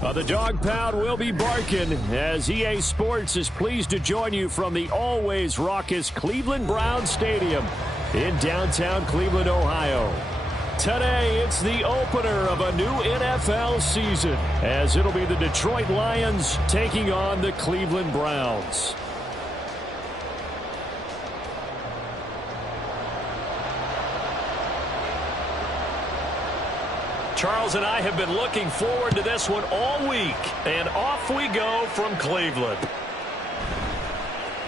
The dog pound will be barking as EA Sports is pleased to join you from the always raucous Cleveland Browns Stadium in downtown Cleveland, Ohio. Today, it's the opener of a new NFL season as it'll be the Detroit Lions taking on the Cleveland Browns. Charles and I have been looking forward to this one all week, and off we go from Cleveland.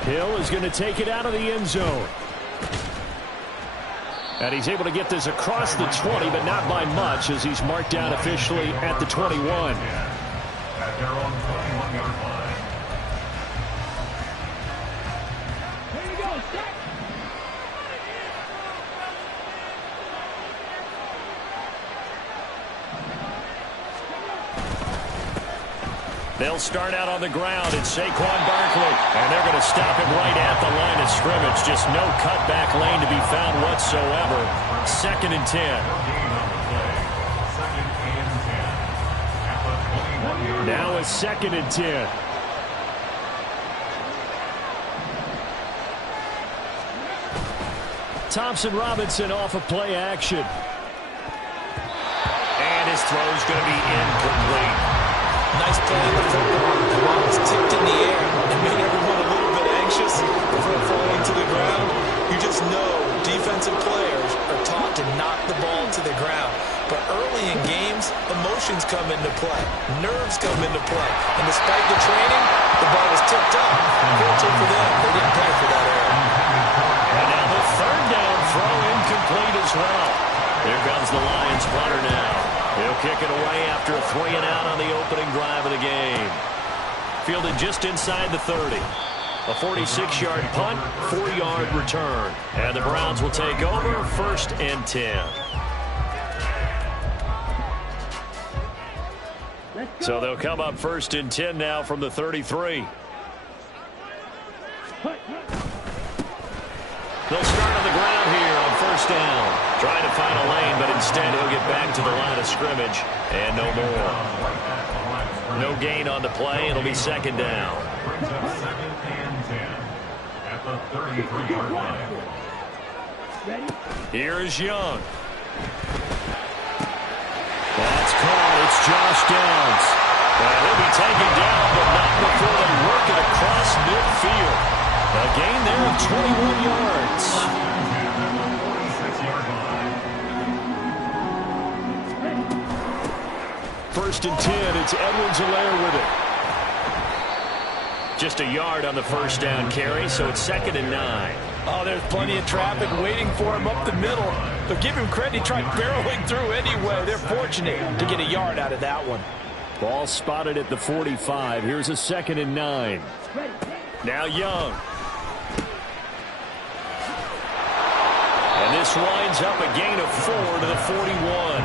Hill is going to take it out of the end zone. And he's able to get this across the 20, but not by much as he's marked down officially at the 21. At their own 21-yard line. Here you go, set. They'll start out on the ground. It's Saquon Barkley. And they're going to stop him right at the line of scrimmage. Just no cutback lane to be found whatsoever. 2nd and 10. Now it's 2nd and 10. Thompson Robinson off of play action. And his throw's going to be incomplete. Nice play in the football. The ball was tipped in the air and made everyone a little bit anxious before falling to the ground. You just know defensive players are taught to knock the ball to the ground. But early in games, emotions come into play. Nerves come into play. And despite the training, the ball was tipped up. Fortunately for them, they didn't pay for that error. And now the 3rd down throw incomplete as well. Here comes the Lions punter now. He'll kick it away after a 3-and-out on the opening drive of the game. Fielded just inside the 30. A 46-yard punt, 4-yard return. And the Browns will take over 1st and 10. So they'll come up 1st and 10 now from the 33. They'll start on the ground here on 1st down. Trying to find a lane, but instead he'll get back to the line of scrimmage. And no more. No gain on the play. It'll be 2nd down. Brings up 2nd and 10 at the 33-yard line. Here's Young. That's caught. It's Josh Downs. And he'll be taken down, but not before they work it across midfield. A gain there of 21 yards. 1st and 10. It's Edwards-Helaire with it. Just a yard on the 1st down carry, so it's 2nd and 9. Oh, there's plenty of traffic waiting for him up the middle. But give him credit, he tried barreling through anyway. They're fortunate to get a yard out of that one. Ball spotted at the 45. Here's a 2nd and 9. Now Young. And this winds up a gain of 4 to the 41.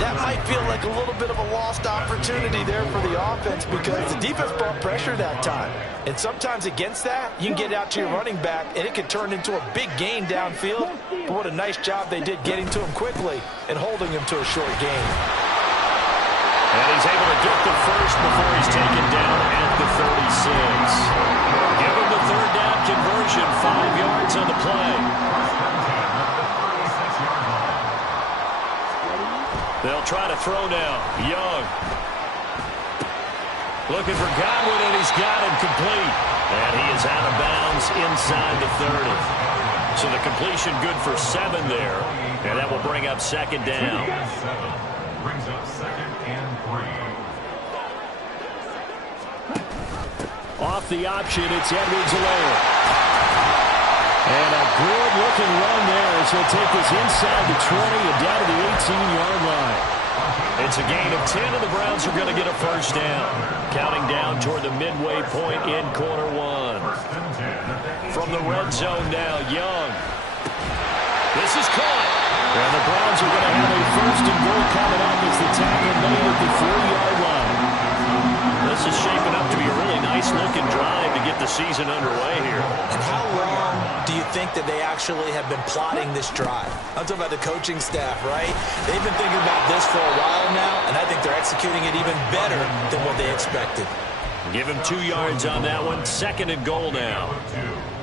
That might feel like a little bit of a lost opportunity there for the offense because the defense brought pressure that time. And sometimes against that, you can get it out to your running back, and it can turn into a big gain downfield. But what a nice job they did getting to him quickly and holding him to a short gain. And he's able to get the first before he's taken down at the 36. Give him the 3rd down conversion, 5 yards on the play. They'll try to throw now. Young. Looking for Godwin, and he's got him complete. And he is out of bounds inside the 30. So the completion good for 7 there. And that will bring up 2nd down. Brings up 2nd and 3. Off the option, it's Edwards-Helaire. And a good-looking run there as he'll take this inside the 20 and down to the 18-yard line. It's a gain of 10, and the Browns are going to get a 1st down. Counting down toward the midway point in quarter 1. From the red zone now, Young. This is caught. And the Browns are going to have a 1st and goal coming up as the tackle made at the 4-yard line. This is shaping up to be a really nice-looking drive to get the season underway here. And how long do you think that they actually have been plotting this drive? I'm talking about the coaching staff, right? They've been thinking about this for a while now, and I think they're executing it even better than what they expected. Give him 2 yards on that one. 2nd and goal now.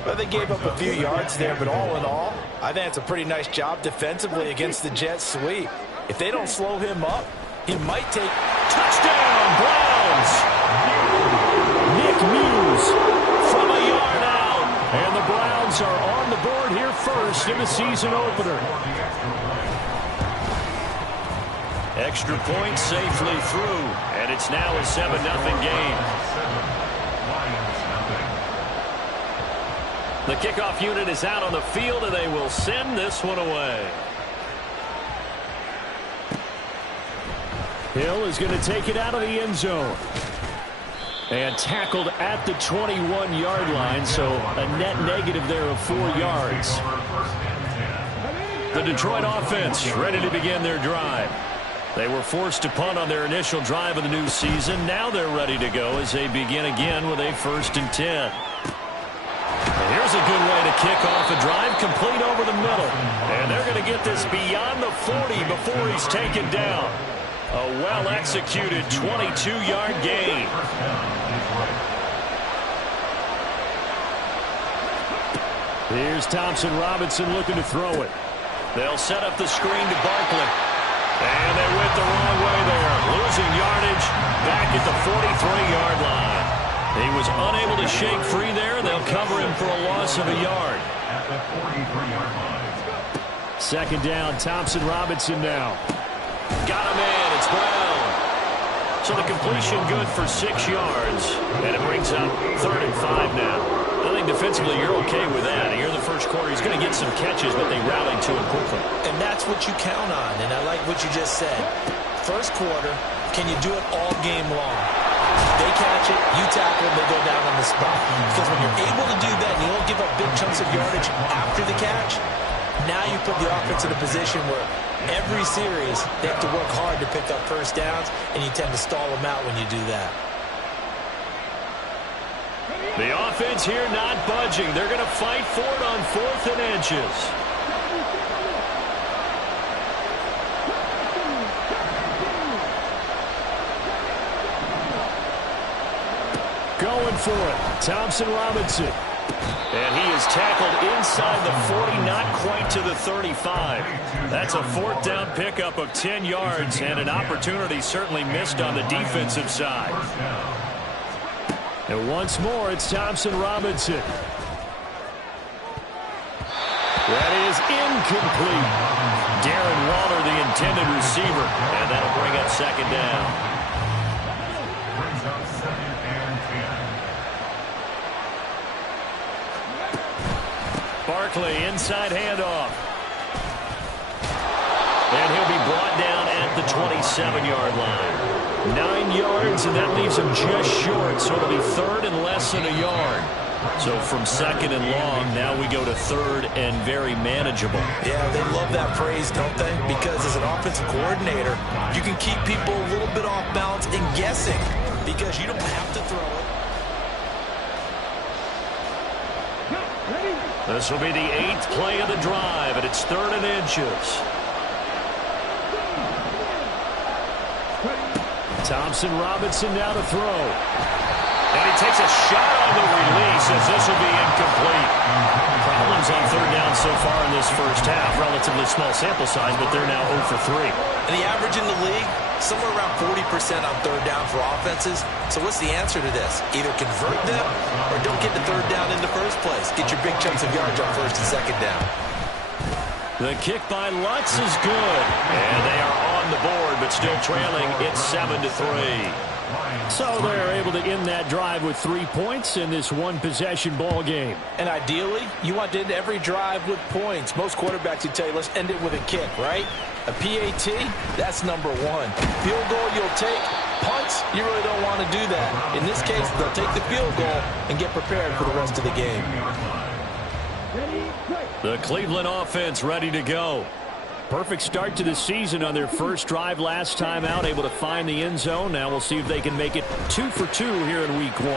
Well, they gave up a few yards there, but all in all, I think it's a pretty nice job defensively against the Jets sweep. If they don't slow him up, he might take... Touchdown, Browns! Nick Muse from a yard out. And the Browns are on the board here first in the season opener. Extra point safely through, and it's now a 7-0 game. The kickoff unit is out on the field, and they will send this one away. Hill is going to take it out of the end zone. And tackled at the 21-yard line, so a net negative there of 4 yards. The Detroit offense ready to begin their drive. They were forced to punt on their initial drive of the new season. Now they're ready to go as they begin again with a 1st and 10. And here's a good way to kick off a drive, complete over the middle. And they're going to get this beyond the 40 before he's taken down. A well-executed 22-yard gain. Here's Thompson Robinson looking to throw it. They'll set up the screen to Barkley. And they went the wrong way there. Losing yardage back at the 43-yard line. He was unable to shake free there, and they'll cover him for a loss of a yard. At the 43-yard line. 2nd down, Thompson Robinson now. Got him in. It's Brown. So the completion good for 6 yards. And it brings up 3rd and 5 now. I think defensively you're okay with that. Here in the first quarter, he's going to get some catches, but they rallied to him quickly. And that's what you count on, and I like what you just said. First quarter, can you do it all game long? They catch it, you tackle, they go down on the spot. Because when you're able to do that and you don't give up big chunks of yardage after the catch, now you put the offense in a position where every series they have to work hard to pick up first downs, and you tend to stall them out when you do that. The offense here not budging. They're going to fight for it on 4th and inches. Going for it. Thompson Robinson. And he is tackled inside the 40, not quite to the 35. That's a 4th down pickup of 10 yards, and an opportunity certainly missed on the defensive side. And once more, it's Thompson Robinson. That is incomplete. Darren Waller, the intended receiver, and that'll bring up 2nd down. Brings up 2nd and 10. Barkley, inside handoff. And he'll be brought down at the 27-yard line. 9 yards, and that leaves him just short, so it'll be 3rd and less than a yard. So from 2nd and long, now we go to 3rd and very manageable. Yeah, they love that phrase, don't they? Because as an offensive coordinator, you can keep people a little bit off balance and guessing because you don't have to throw it. This will be the 8th play of the drive, and it's 3rd and inches. Thompson Robinson now to throw. And he takes a shot on the release as this will be incomplete. Problems on 3rd down so far in this first half. Relatively small sample size, but they're now 0 for 3. And the average in the league, somewhere around 40% on 3rd down for offenses. So what's the answer to this? Either convert them or don't get the 3rd down in the first place. Get your big chunks of yards on 1st and 2nd down. The kick by Lutz is good. And they are on the board, but still trailing. It's 7-3. So they're able to end that drive with 3 points in this one-possession ball game. And ideally, you want to end every drive with points. Most quarterbacks would tell you, let's end it with a kick, right? A PAT, that's number 1. Field goal you'll take. Punts, you really don't want to do that. In this case, they'll take the field goal and get prepared for the rest of the game. The Cleveland offense ready to go. Perfect start to the season on their first drive last time out, able to find the end zone. Now we'll see if they can make it 2 for 2 here in week 1.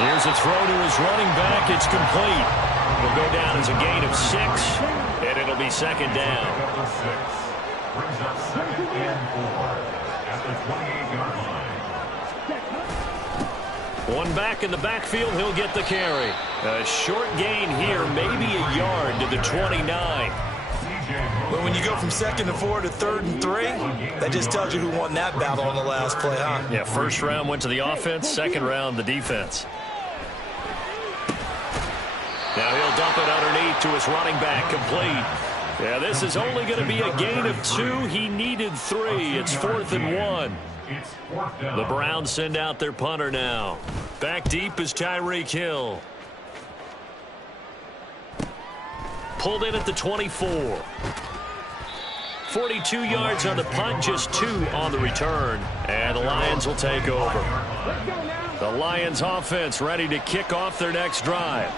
Here's a throw to his running back. It's complete. Will go down as a gain of 6, and it'll be 2nd down. Brings up 2nd and 4. at the 28-yard line. One back in the backfield, he'll get the carry. A short gain here, maybe a yard to the 29. But when you go from 2nd and 4 to 3rd and 3, that just tells you who won that battle on the last play, huh? Yeah, first round went to the offense, second round the defense. Now he'll dump it underneath to his running back, complete. Yeah, this is only going to be a gain of 2. He needed 3. It's 4th and 1. The Browns send out their punter now. Back deep is Tyreek Hill. Pulled in at the 24. 42 yards on the punt, just 2 on the return. And the Lions will take over. The Lions offense ready to kick off their next drive.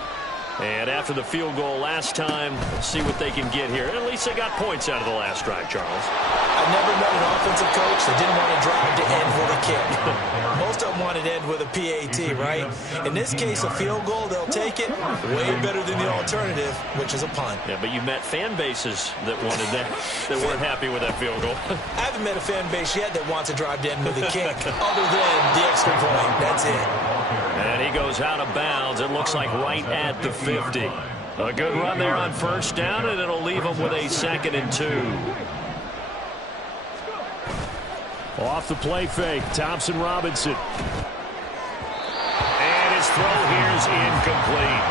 And after the field goal last time, we'll see what they can get here. At least they got points out of the last drive, Charles. I've never met an offensive coach that didn't want to drive to end with a kick. Most of them want to end with a PAT, right? In this case, a field goal, they'll take it. Way better than the alternative, which is a punt. Yeah, but you met fan bases that wanted that, that weren't happy with that field goal. I haven't met a fan base yet that wants to drive to end with a kick, other than the extra point. That's it. And he goes out of bounds. It looks like right at the 50. A good run there on first down, and it'll leave him with a 2nd and 2. Off the play fake, Thompson Robinson. And his throw here is incomplete.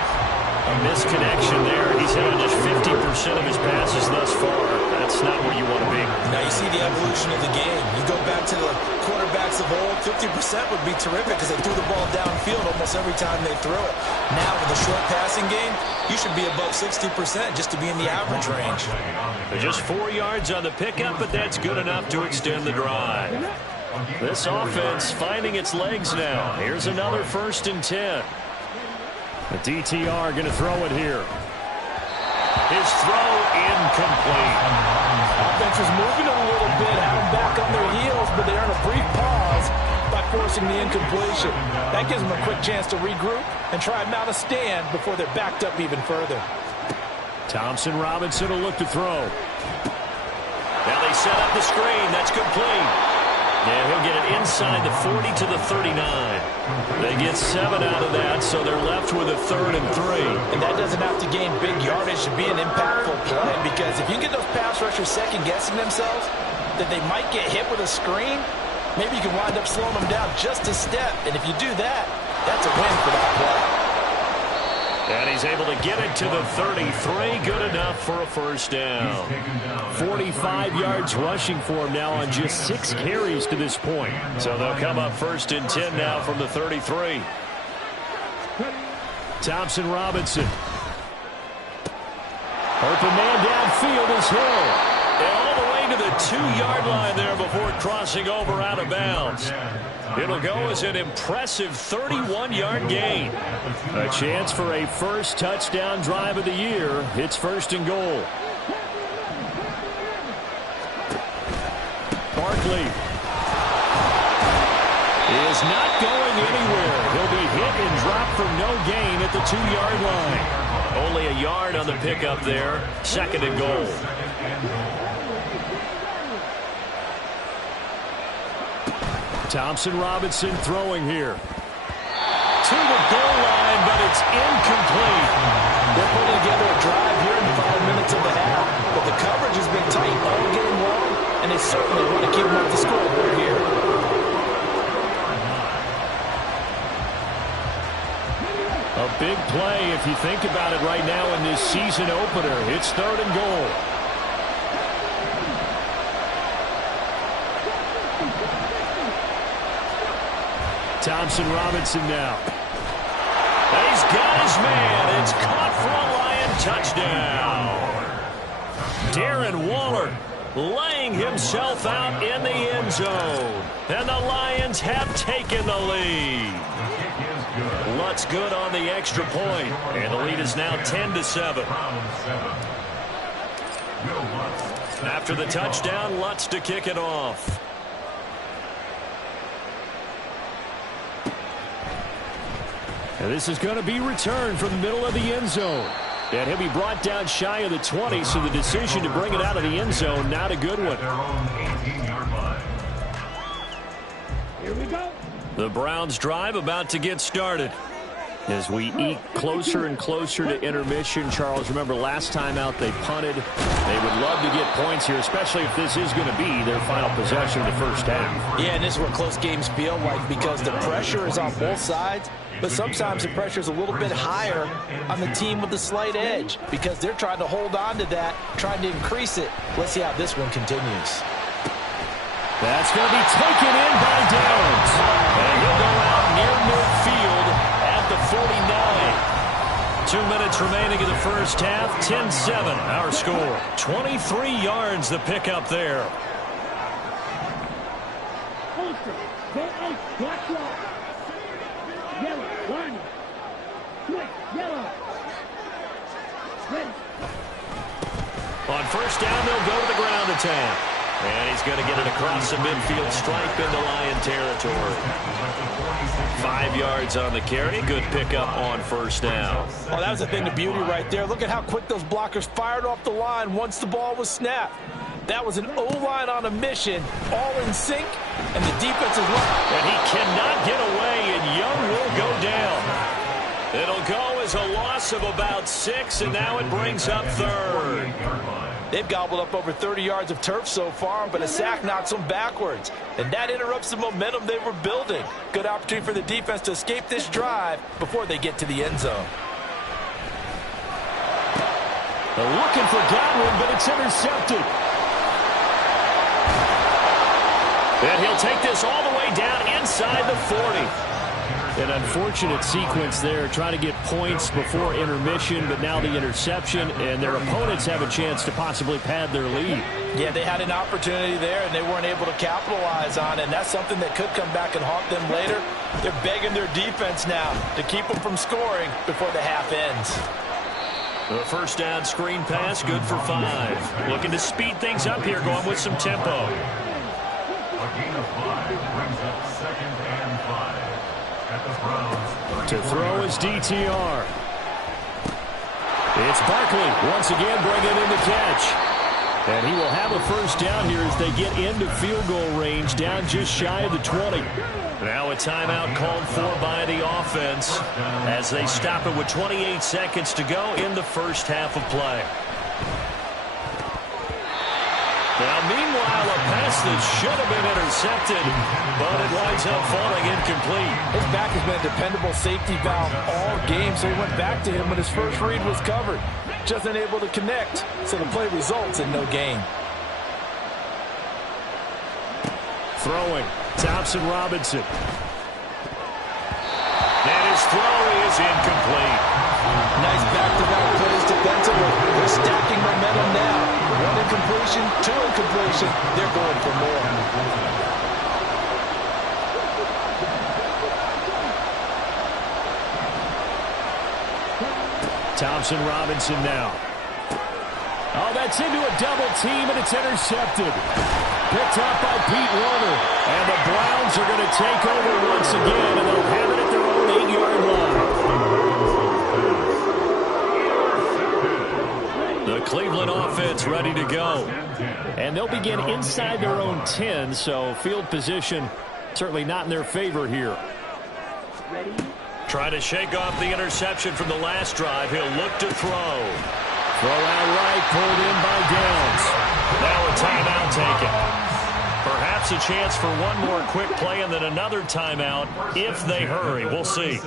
A misconnection there. He's hit on just 50% of his passes thus far. That's not where you want to be. Now you see the evolution of the game. You go back to the quarterbacks of old, 50% would be terrific because they threw the ball downfield almost every time they threw it. Now with a short passing game, you should be above 60% just to be in the average range. Just 4 yards on the pickup, but that's good enough to extend the drive. This offense finding its legs now. Here's another 1st and 10. The DTR going to throw it here. His throw incomplete. Offense is moving a little bit, had them back on their heels, but they earn a brief pause by forcing the incompletion. That gives them a quick chance to regroup and try and mount a stand before they're backed up even further. Thompson Robinson will look to throw. Now they set up the screen. That's complete. Yeah, he'll get it inside the 40 to the 39. They get 7 out of that, so they're left with a 3rd and 3. And that doesn't have to gain big yardage to be an impactful play, because if you get those pass rushers second-guessing themselves that they might get hit with a screen, maybe you can wind up slowing them down just a step. And if you do that, that's a win for that play. And he's able to get it to the 33. Good enough for a 1st down. 45 yards rushing for him now on just 6 carries to this point. So they'll come up 1st and 10 now from the 33. Thompson Robinson. Open man downfield is Hill. And all the way to the 2-yard line there before crossing over out of bounds. It'll go as an impressive 31-yard gain. A chance for a first touchdown drive of the year. It's 1st and goal. Barkley is not going anywhere. He'll be hit and dropped for no gain at the 2-yard line. Only a yard on the pickup there. 2nd and goal. Thompson Robinson throwing here. To the goal line, but it's incomplete. They're putting together a drive here in the final minutes of the half, but the coverage has been tight all game long, and they certainly want to keep them off the scoreboard here. A big play if you think about it right now in this season opener. It's 3rd and goal. Thompson Robinson now. He's got his man. It's caught for a Lion touchdown. Darren Waller laying himself out in the end zone. And the Lions have taken the lead. Lutz good on the extra point. And the lead is now 10-7. After the touchdown, Lutz to kick it off. And this is going to be returned from the middle of the end zone. And he'll be brought down shy of the 20, so the decision to bring it out of the end zone, not a good one. Here we go. The Browns drive about to get started. As we eke closer and closer to intermission, Charles, remember last time out they punted. They would love to get points here, especially if this is going to be their final possession of the first half. Yeah, and this is what close games feel like because the pressure is on both sides, but sometimes the pressure is a little bit higher on the team with the slight edge because they're trying to hold on to that, trying to increase it. Let's see how this one continues. That's going to be taken in by Downs. And he'll go out near midfield at the 49. 2 minutes remaining in the first half. 10-7 our score. 23 yards the pickup there. Ultra. Go out. Black wall. Yellow. Line. Switch. Yellow. Ready. On first down, they'll go to the ground attack. And he's going to get it across the midfield stripe into Lion territory. 5 yards on the carry. Good pickup on first down. Oh, that was a thing of beauty right there. Look at how quick those blockers fired off the line once the ball was snapped. That was an O-line on a mission, all in sync, and the defense is looking. And he cannot get away, and Young will go down. It'll go as a loss of about 6, and now it brings up third. They've gobbled up over 30 yards of turf so far, but a sack knocks them backwards. And that interrupts the momentum they were building. Good opportunity for the defense to escape this drive before they get to the end zone. They're looking for Godwin, but it's intercepted. And he'll take this all the way down inside the 40. An unfortunate sequence there, trying to get points before intermission, but now the interception, and their opponents have a chance to possibly pad their lead. Yeah, they had an opportunity there, and they weren't able to capitalize on it, and that's something that could come back and haunt them later. They're begging their defense now to keep them from scoring before the half ends. The first down screen pass, good for 5. Looking to speed things up here, going with some tempo. A gain of 5 brings up 2nd and 5. At the Browns. To throw is DTR. It's Barkley once again bringing in the catch. And he will have a first down here as they get into field goal range, down just shy of the 20. Now a timeout called for by the offense as they stop it with 28 seconds to go in the first half of play. Now, meanwhile, a pass that should have been intercepted, but it winds up falling incomplete. His back has been a dependable safety valve all game, so he went back to him when his first read was covered. Just unable to connect, so the play results in no gain. Throwing, Thompson Robinson. And his throw is incomplete. Nice back-to-back plays defensively. They're stacking momentum now. 1 incompletion, 2 incompletion. They're going for more. Thompson Robinson now. Oh, that's into a double team, and it's intercepted. Picked up by Pete Warner. And the Browns are going to take over once again, and they'll have it at their own 8-yard line. The Cleveland offense ready to go. And they'll begin inside their own 10, so field position certainly not in their favor here. Trying to shake off the interception from the last drive. He'll look to throw. Throw out right, pulled in by Downs. Now a timeout taken. Perhaps a chance for one more quick play and then another timeout if they hurry. We'll see.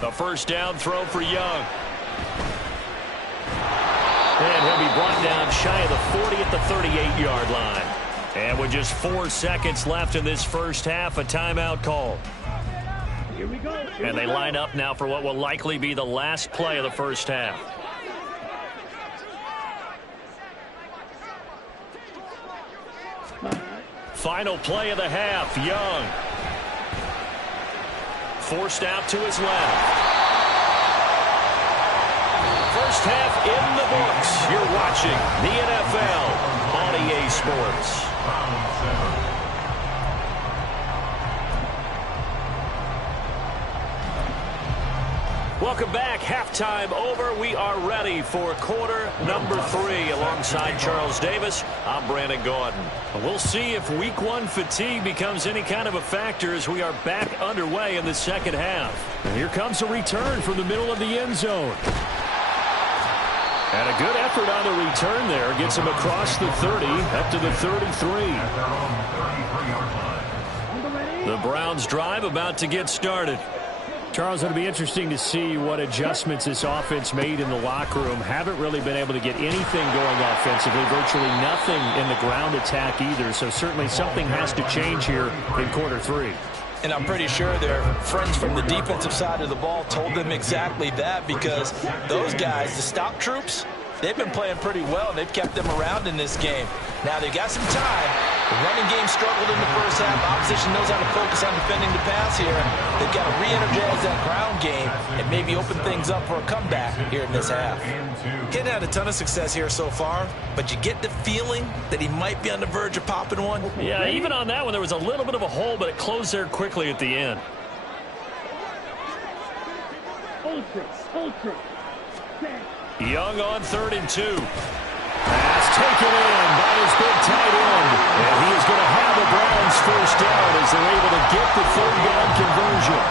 The first down throw for Young. And he'll be brought down shy of the 40 at the 38-yard line. And with just 4 seconds left in this first half, a timeout call. Here we go. And they line up now for what will likely be the last play of the first half. Final play of the half, Young. Forced out to his left. First half in the books. You're watching the NFL on EA Sports. Welcome back. Halftime over. We are ready for quarter number 3. Alongside Charles Davis, I'm Brandon Gaudin. We'll see if week 1 fatigue becomes any kind of a factor as we are back underway in the second half. And here comes a return from the middle of the end zone. And a good effort on the return there. Gets him across the 30, up to the 33. The Browns drive about to get started. Charles, it'll be interesting to see what adjustments this offense made in the locker room. Haven't really been able to get anything going offensively. Virtually nothing in the ground attack either. So certainly something has to change here in quarter 3. And I'm pretty sure their friends from the defensive side of the ball told them exactly that, because those guys, the stop troops, they've been playing pretty well. They've kept them around in this game. Now they got some time. The running game struggled in the first half. Opposition knows how to focus on defending the pass here. They've got to re-energize that ground game and maybe open things up for a comeback here in this half. Getting had a ton of success here so far, but you get the feeling that he might be on the verge of popping one. Yeah, even on that one, there was a little bit of a hole, but it closed there quickly at the end. Ultra. Young on 3rd and 2. Pass taken in by his big tight end. And he is going to have the Browns first down as they're able to get the 3rd down conversion.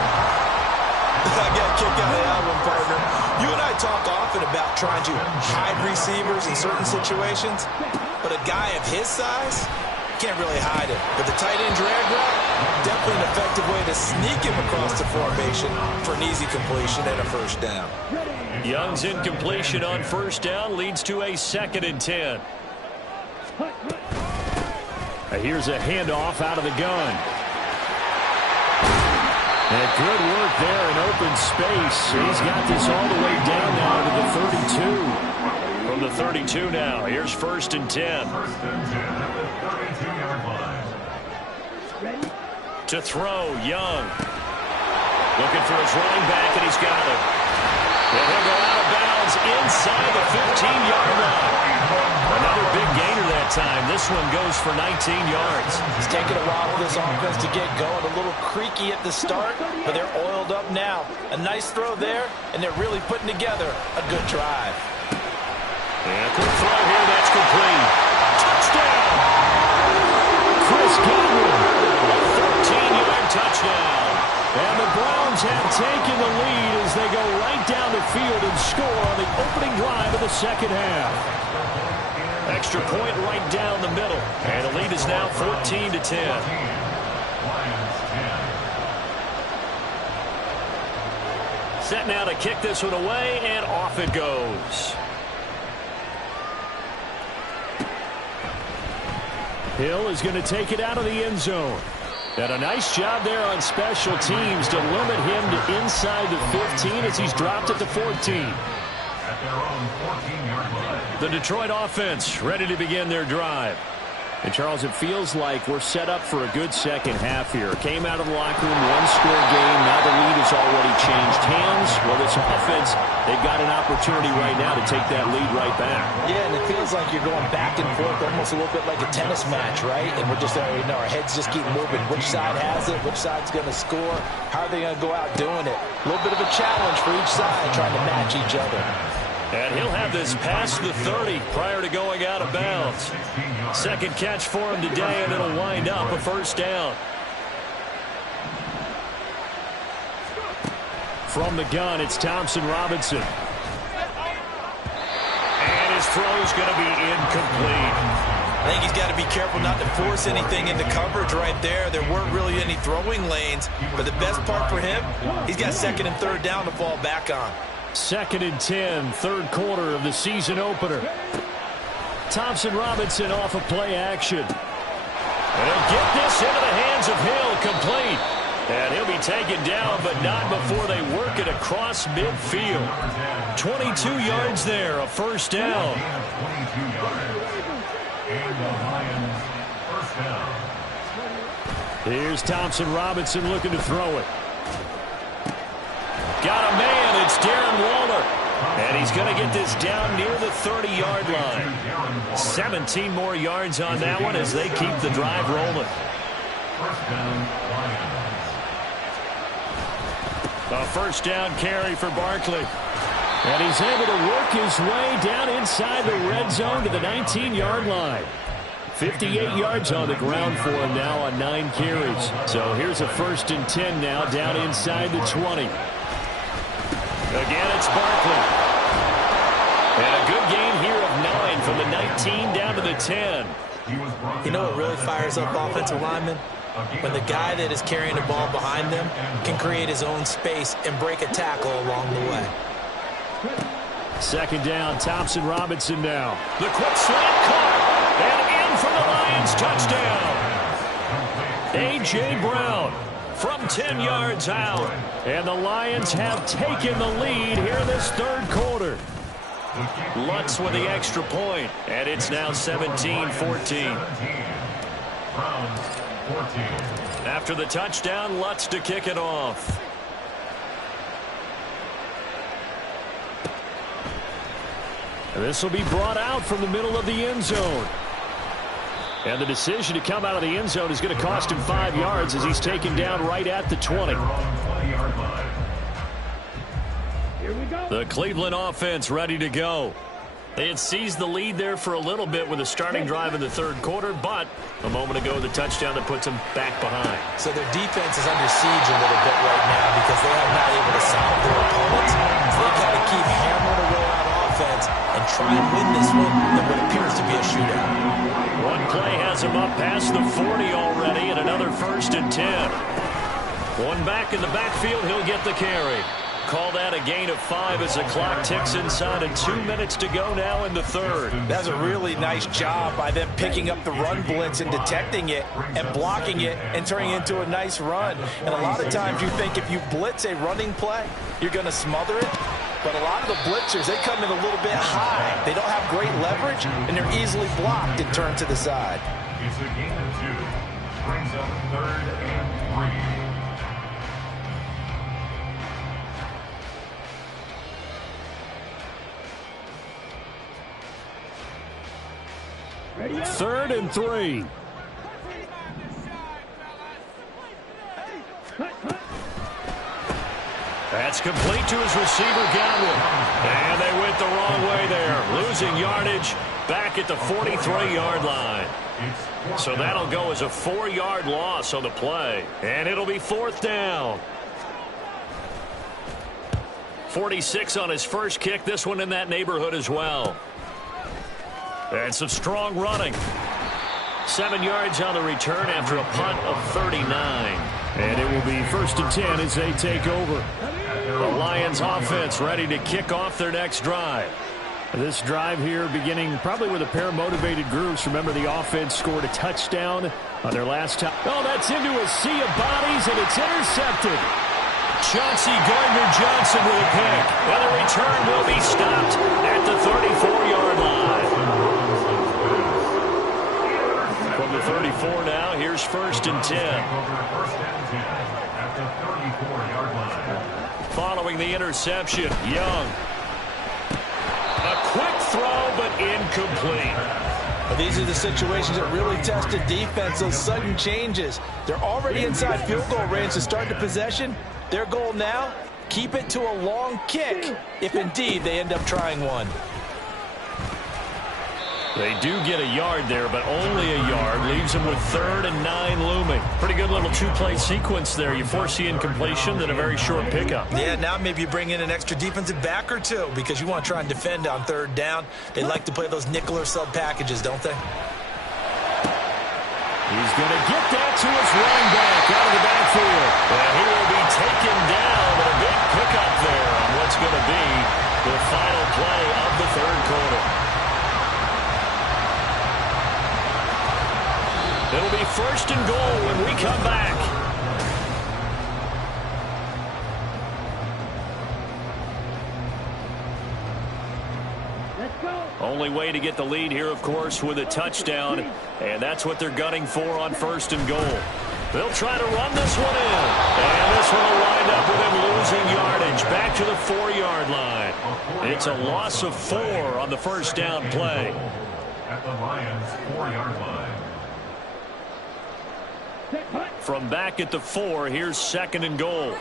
I got a kick out of that one, partner. You and I talk often about trying to hide receivers in certain situations, but a guy of his size can't really hide it. But the tight end drag route, definitely an effective way to sneak him across the formation for an easy completion and a first down. Young's incompletion on first down leads to a 2nd and 10. Here's a handoff out of the gun. And good work there in open space. He's got this all the way down now to the 32. From the 32 now, here's 1st and 10. To throw, Young. Looking for his running back, and he's got him. And he'll go out of bounds inside the 15-yard line. Another big gainer that time. This one goes for 19 yards. It's taken a while for this offense to get going. A little creaky at the start, but they're oiled up now. A nice throw there, and they're really putting together a good drive. And a quick throw here, that's complete. Touchdown! Chris Godwin, 13-yard touchdown. And the Browns have taken the lead as they go right down the field and score on the opening drive of the second half. Extra point right down the middle. And the lead is now 14-10. Set now to kick this one away, and off it goes. Hill is going to take it out of the end zone. And a nice job there on special teams to limit him to inside the 15 as he's dropped at the 14. At their own 14-yard line. The Detroit offense ready to begin their drive. And, Charles, it feels like we're set up for a good second half here. Came out of the locker room, one-score game. Now the lead has already changed hands. Well, this offense, they've got an opportunity right now to take that lead right back. Yeah, and it feels like you're going back and forth, almost a little bit like a tennis match, right? And we're just, our heads just keep moving. Which side has it? Which side's going to score? How are they going to go out doing it? A little bit of a challenge for each side, trying to match each other. And he'll have this past the 30 prior to going out of bounds. Second catch for him today, and it'll wind up a first down. From the gun, it's Thompson Robinson. And his throw's going to be incomplete. I think he's got to be careful not to force anything into coverage right there. There weren't really any throwing lanes, but the best part for him, he's got 2nd and 3rd down to fall back on. 2nd and 10, 3rd quarter of the season opener. Thompson Robinson off of play action. And he'll get this into the hands of Hill, complete. And he'll be taken down, but not before they work it across midfield. 22 yards there, a first down. Here's Thompson Robinson looking to throw it. Got a man, it's Darren Waller. And he's going to get this down near the 30-yard line. 17 more yards on that one as they keep the drive rolling. First down, Lions. A first down carry for Barkley. And he's able to work his way down inside the red zone to the 19-yard line. 58 yards on the ground for him now on 9 carries. So here's a 1st and 10 now down inside the 20. Again, it's Barkley. And a good gain here of 9 from the 19 down to the 10. You know what really fires up offensive linemen? When the guy that is carrying the ball behind them can create his own space and break a tackle along the way. 2nd down, Thompson Robinson now. The quick slant caught. And in for the Lions, touchdown. A.J. Brown from 10 yards out. And the Lions have taken the lead here in this 3rd quarter. Lutz with the extra point, and it's now 17-14. After the touchdown, Lutz to kick it off. And this will be brought out from the middle of the end zone. And the decision to come out of the end zone is going to cost him 5 yards as he's taken down right at the 20. The Cleveland offense ready to go. They had seized the lead there for a little bit with a starting drive in the 3rd quarter, but a moment ago the touchdown that puts them back behind. So their defense is under siege a little bit right now because they are not able to stop their opponents. So they've got to keep hammering away on offense and try and win this one in what appears to be a shootout. One play has him up past the 40 already, and another 1st and 10. One back in the backfield, he'll get the carry. Call that a gain of 5 as the clock ticks inside and 2 minutes to go now in the 3rd. That's a really nice job by them picking up the run blitz and detecting it and blocking it and turning it into a nice run. And a lot of times you think if you blitz a running play, you're going to smother it. But a lot of the blitzers, they come in a little bit high. They don't have great leverage, and they're easily blocked and turned to the side. It's a gain of 2. Brings up 3rd and 3. Ready up. 3rd and 3. That's complete to his receiver, Godwin. And they went the wrong way there. Losing yardage back at the 43-yard line. So that'll go as a 4-yard loss on the play. And it'll be 4th down. 46 on his first kick. This one in that neighborhood as well. And some strong running. 7 yards on the return after a punt of 39. And it will be 1st and 10 as they take over. The Lions offense ready to kick off their next drive. This drive here beginning probably with a pair of motivated groups. Remember, the offense scored a touchdown on their last time. Oh, that's into a sea of bodies, and it's intercepted. Chauncey Gardner-Johnson with a pick. And the return will be stopped at the 34-yard line. From the 34 now, here's 1st and 10. At the 34-yard line. Following the interception, Young. A quick throw, but incomplete. Well, these are the situations that really test the defense, those sudden changes. They're already inside field goal range to start the possession. Their goal now, keep it to a long kick, if indeed they end up trying one. They do get a yard there, but only a yard. Leaves them with 3rd and 9 looming. Pretty good little 2-play sequence there. You force the incompletion, then a very short pickup. Yeah, now maybe you bring in an extra defensive back or two because you want to try and defend on 3rd down. They like to play those nickel or sub packages, don't they? He's going to get that to his running back out of the backfield. And he will be taken down with a big pickup there on what's going to be the final play of the 3rd quarter. It'll be 1st and goal when we come back. Let's go. Only way to get the lead here, of course, with a touchdown. And that's what they're gunning for on 1st and goal. They'll try to run this one in. And this one will wind up with him losing yardage back to the 4-yard line. It's a loss of 4 on the 1st down play. At the Lions' 4-yard line. From back at the 4, here's 2nd and goal.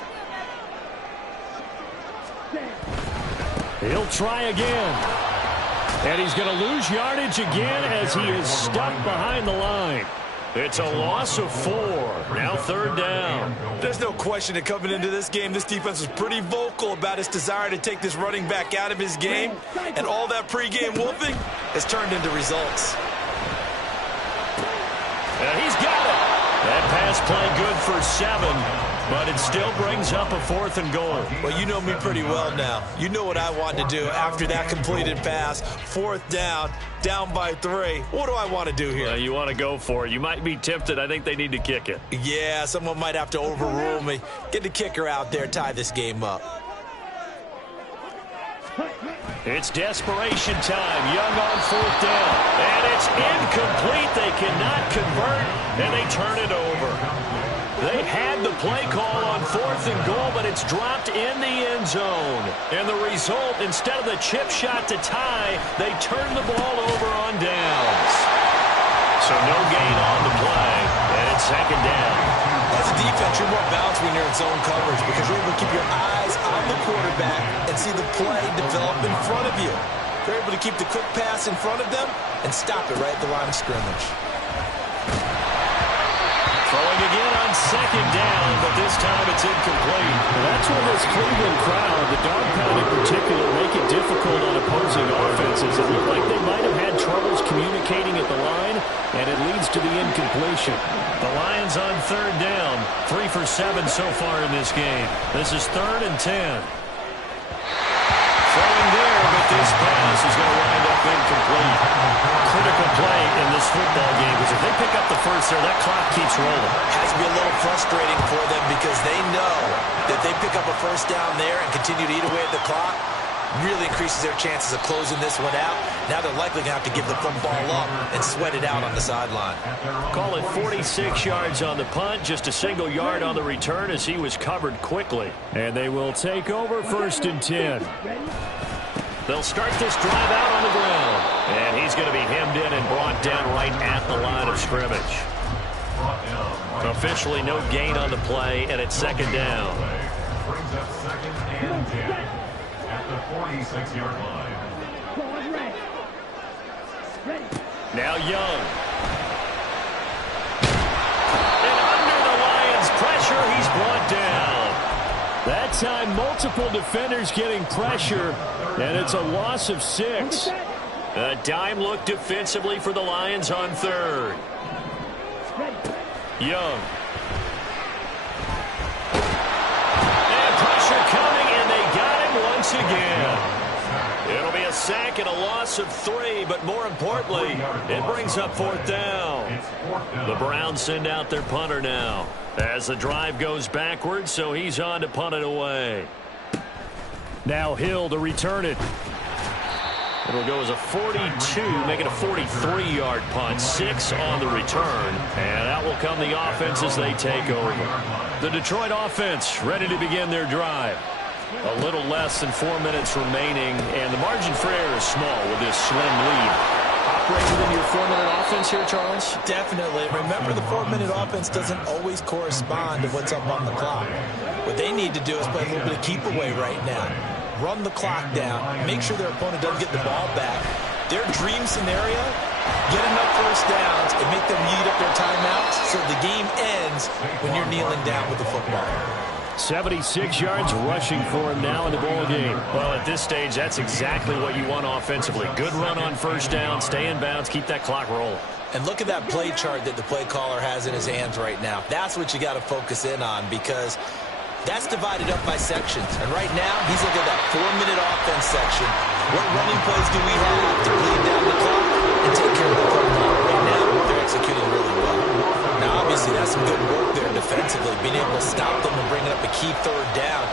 He'll try again. And he's going to lose yardage again as he is stuck behind the line. It's a loss of 4. Now 3rd down. There's no question that coming into this game, this defense was pretty vocal about its desire to take this running back out of his game. And all that pregame wolfing has turned into results. And he's got it. That pass play good for 7, but it still brings up a 4th and goal. Well, you know me pretty well now. You know what I want to do after that completed pass. 4th down, down by 3. What do I want to do here? You want to go for it. You might be tempted. I think they need to kick it. Yeah, someone might have to overrule me. Get the kicker out there, tie this game up. It's desperation time. Young on 4th down. And it's incomplete. They cannot convert, and they turn it over. They had the play call on 4th and goal, but it's dropped in the end zone. And the result, instead of the chip shot to tie, they turn the ball over on downs. So no gain on the play, and it's 2nd down. As a defense, you're more balanced when you're in zone coverage because you're able to keep your eyes on the quarterback and see the play develop in front of you. You're able to keep the quick pass in front of them and stop it right at the line of scrimmage. Throwing again on 2nd down, but this time it's incomplete. Well, that's where this Cleveland crowd, the dog pound in particular, make it difficult on opposing offenses. It looked like they might have had troubles communicating at the line, and it leads to the incompletion. The Lions on 3rd down, 3 for 7 so far in this game. This is 3rd and 10. Throwing there, but this pass is going to wind up incomplete. Critical play in this football game because if they pick up the first there, that clock keeps rolling. Has to be a little frustrating for them because they know that they pick up a 1st down there and continue to eat away at the clock. Really increases their chances of closing this one out. Now they're likely going to have to give the football up and sweat it out on the sideline. Call it 46 yards on the punt, just a single yard on the return as he was covered quickly. And they will take over 1st and 10. They'll start this drive out on the ground. And he's going to be hemmed in and brought down right at the line of scrimmage. Officially no gain on the play, and it's 2nd down. Brings up 2nd and 10 at the 46-yard line. Now Young. And under the Lions' pressure, he's brought down. That time, multiple defenders getting pressure, and it's a loss of 6. A dime look defensively for the Lions on 3rd. Young. And pressure coming, and they got him once again. It'll be a sack and a loss of 3, but more importantly, it brings up 4th down. The Browns send out their punter now as the drive goes backwards, so he's on to punt it away. Now Hill to return it. It'll go as a 42, make it a 43-yard punt, 6 on the return, and out will come the offense as they take over. The Detroit offense ready to begin their drive. A little less than 4 minutes remaining, and the margin for error is small with this slim lead. Operate within your 4-minute offense here, Charles? Definitely. Remember, the 4-minute offense doesn't always correspond to what's up on the clock. What they need to do is play a little bit of keep away right now. Run the clock down, make sure their opponent doesn't get the ball back. Their dream scenario, get enough 1st downs and make them eat up their timeouts so the game ends when you're kneeling down with the football. 76 yards rushing for him now in the ball game. Well, at this stage, that's exactly what you want offensively. Good run on 1st down, stay in bounds, keep that clock rolling. And look at that play chart that the play caller has in his hands right now. That's what you got to focus in on because that's divided up by sections. And right now, he's looking at that 4-minute offense section. What running plays do we have to bleed down the clock and take care of the football? Right now, they're executing really well. Now, obviously, that's some good work there defensively, being able to stop them and bringing up a key 3rd down.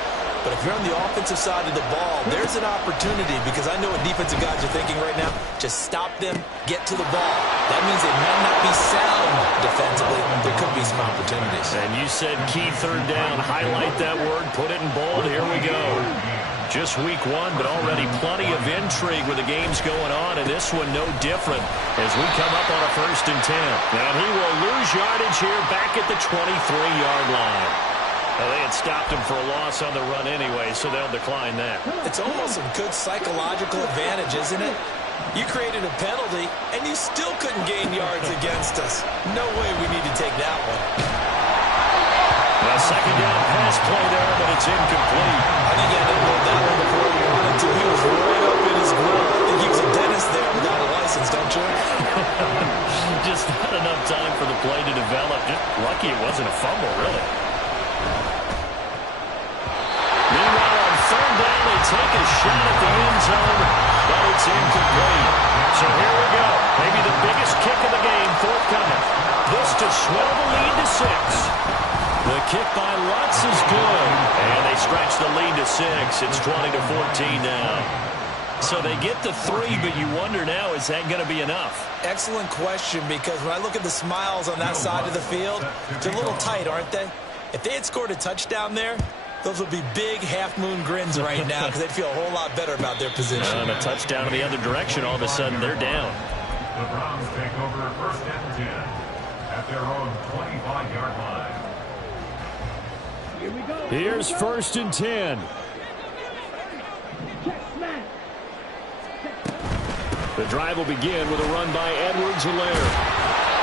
But if you're on the offensive side of the ball, there's an opportunity because I know what defensive guys are thinking right now. Just stop them, get to the ball. That means they may not be sound defensively. There could be some opportunities. And you said key 3rd down. Highlight that word, put it in bold. Here we go. Just week 1, but already plenty of intrigue with the games going on, and this one no different as we come up on a 1st and 10. And he will lose yardage here back at the 23-yard line. Well, they had stopped him for a loss on the run anyway, so they'll decline that. It's almost a good psychological advantage, isn't it? You created a penalty, and you still couldn't gain yards against us. No way we need to take that one. A second down pass play there, but it's incomplete. I think I didn't know that one before he wanted to. He was right up in his grill. I think he was a dentist there without a license, don't you? Just not enough time for the play to develop. Just lucky it wasn't a fumble, really. Meanwhile, on third down, they take a shot at the end zone, but it's incomplete. So here we go. Maybe the biggest kick of the game forthcoming. This to swell the lead to 6. The kick by Lutz is good. And they stretch the lead to 6. It's 20-14 now. So they get the 3, but you wonder now, is that going to be enough? Excellent question, because when I look at the smiles on that side of the field, they're a little tight, aren't they? If they had scored a touchdown there, those would be big half-moon grins right now because they'd feel a whole lot better about their position. And a touchdown in the other direction, all of a sudden they're down. The Browns take over first and 10 at their own 25-yard line. Here we go. Here's first and 10. The drive will begin with a run by Edwards-Helaire.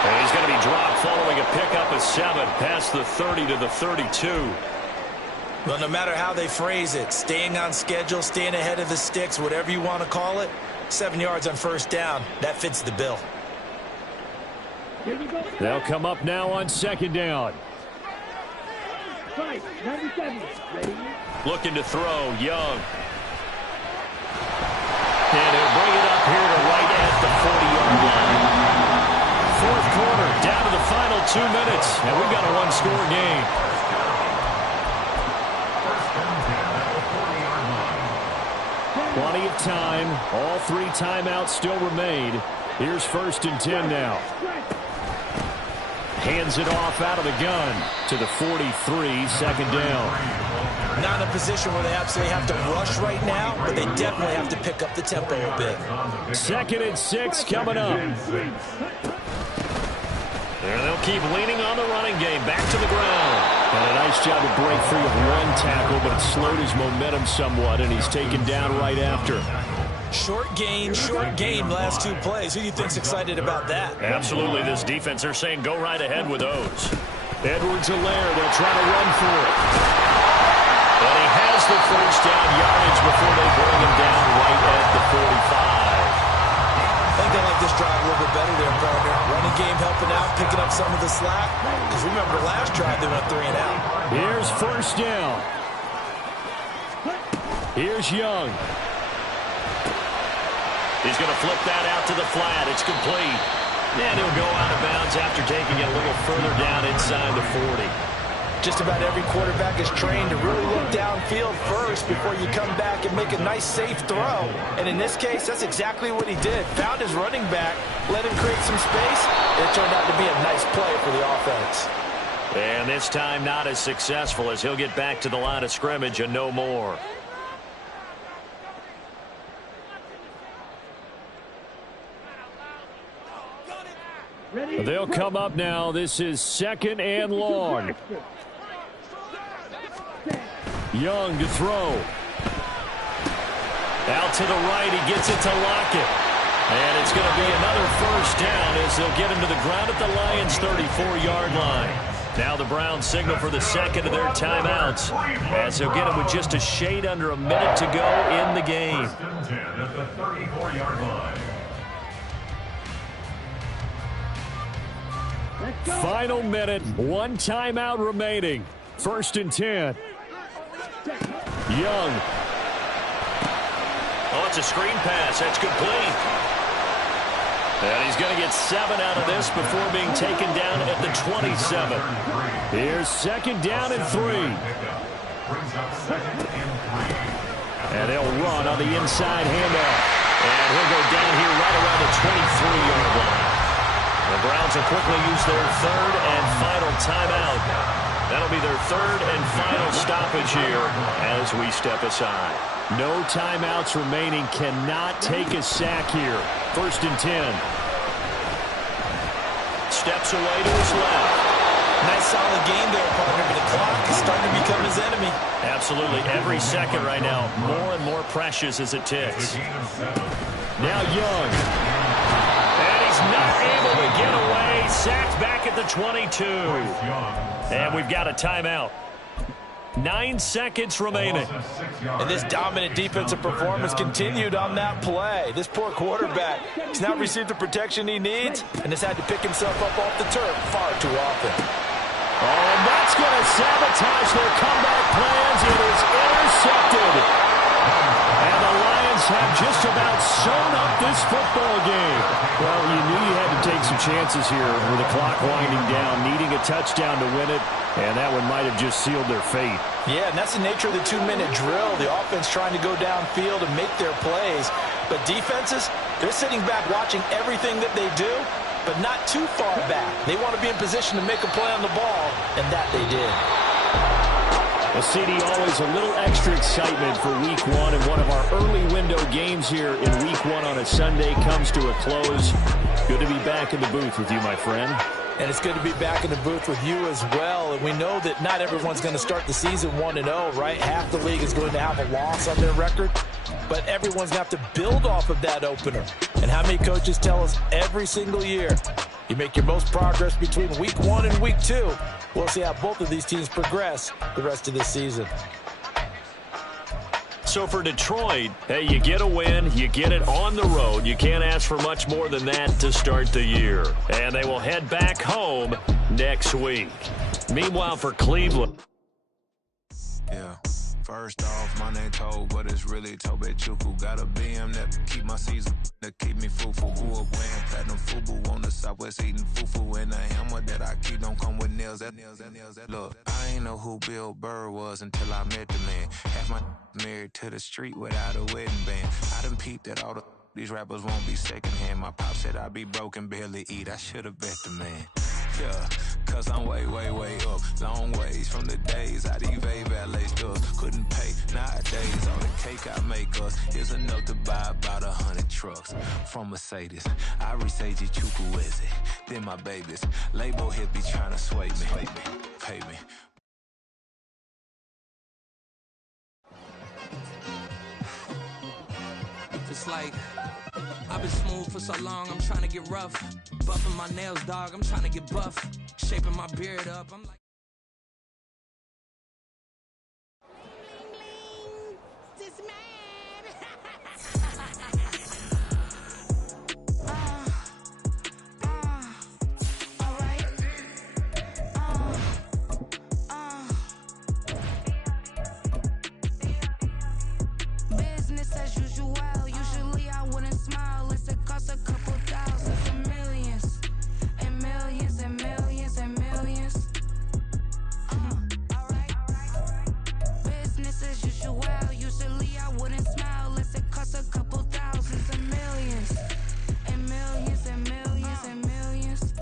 And he's going to be dropped following a pickup of 7 past the 30 to the 32. Well, no matter how they phrase it, staying on schedule, staying ahead of the sticks, whatever you want to call it, 7 yards on first down, that fits the bill. Here we go. They'll come up now on second down. 97. Ready? Looking to throw, Young. And he'll bring it up here to right at the 40-yard line. Fourth quarter, down to the final 2 minutes, and we've got a one-score game. Plenty of time. All 3 timeouts still remain. Here's first and 10 now. Hands it off out of the gun to the 43, second down. Not in a position where they absolutely have to rush right now, but they definitely have to pick up the tempo a bit. Second and 6 coming up. And they'll keep leaning on the running game. Back to the ground. And a nice job to break free of 1 tackle, but it slowed his momentum somewhat, and he's taken down right after. Short game last 2 plays. Who do you think's excited about that? Absolutely. This defense, they're saying go right ahead with those. Edwards-Helaire, they'll try to run for it. And he has the first down yardage before they bring him down right at the 45. I think they like this drive a little bit better there, partner. Running game helping out, picking up some of the slack. Because remember, last drive they went 3 and out. Here's first down. Here's Young. He's going to flip that out to the flat. It's complete. And he'll go out of bounds after taking it a little further down inside the 40. Just about every quarterback is trained to really look downfield first before you come back and make a nice, safe throw. And in this case, that's exactly what he did. Found his running back, let him create some space. It turned out to be a nice play for the offense. And this time not as successful as he'll get back to the line of scrimmage and no more. They'll come up now. This is second and long. Young to throw. Out to the right. He gets it to Lockett. And it's going to be another first down as they'll get him to the ground at the Lions' 34-yard line. Now the Browns signal for the second of their timeouts as they'll get him with just a shade under a minute to go in the game. First and 10 at the 34-yard line. Final minute, 1 timeout remaining. First and 10. Young. Oh, it's a screen pass. That's complete. And he's going to get 7 out of this before being taken down at the 27. Here's second down and 3. And they'll run on the inside handoff. And he'll go down here right around the 23-yard line. The Browns will quickly use their third and final timeout. That'll be their third and final stoppage here as we step aside. No timeouts remaining. Cannot take a sack here. First and 10. Steps away to his left. Nice solid game there, partner, but the clock is starting to become Jimmy. Absolutely. Every second right now, more and more precious as it ticks. Now Young. And he's not able to get away. Sacked back at the 22. And we've got a timeout. 9 seconds remaining. And this dominant defensive performance continued on that play. This poor quarterback has now received the protection he needs and has had to pick himself up off the turf far too often. Oh, and that's going to sabotage their comeback plans. It is intercepted. And the Lions have just about sewn up this football game. Well, you knew you had to take some chances here with the clock winding down, needing a touchdown to win it, and that one might have just sealed their fate. Yeah, and that's the nature of the 2-minute drill. The offense trying to go downfield and make their plays. But defenses, they're sitting back watching everything that they do, but not too far back. They want to be in position to make a play on the ball, and that they did. Well, CD, always a little extra excitement for Week 1, and one of our early window games here in Week 1 on a Sunday comes to a close. Good to be back in the booth with you, my friend. And it's good to be back in the booth with you as well. And we know that not everyone's going to start the season 1-0, right? Half the league is going to have a loss on their record. But everyone's going to have to build off of that opener. And how many coaches tell us every single year, you make your most progress between Week 1 and Week 2. We'll see how both of these teams progress the rest of this season. So for Detroit, hey, you get a win, you get it on the road. You can't ask for much more than that to start the year. And they will head back home next week. Meanwhile, for Cleveland. Yeah. First off, my name Toad, but it's really Tobe Chuku. Got a BM that keep my season, that keep me fufu. Grew up wearing platinum fubu on the Southwest eating fufu. And the hammer that I keep don't come with nails. Look, I ain't know who Bill Burr was until I met the man. Half my married to the street without a wedding band. I done peeped that all these rappers won't be secondhand. My pop said I'd be broke and barely eat. I should've bet the man. Yeah, cause I'm way, way, way up. Long ways from the days I evade valet stores. Couldn't pay nowadays. All the cake I make us is enough to buy about 100 trucks. From Mercedes, I resage Chukwueze. Then my babies, label hit be trying to sway me. Pay me. It's like I've been smooth for so long, I'm trying to get rough. Buffing my nails, dog, I'm trying to get buff. Shaping my beard up, I'm like this man. All right. Business as usual. Usually I wouldn't smile unless it costs a couple thousands and millions. And millions and millions and millions. Alright. Business as usual. Usually I wouldn't smile unless it costs a couple thousands and millions. And millions and millions and millions.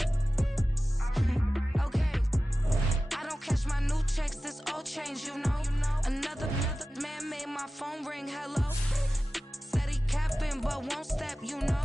Okay. I don't cash my new checks, this old change, you know. Another man made my phone ring, hello. Said he capping but won't step, you know.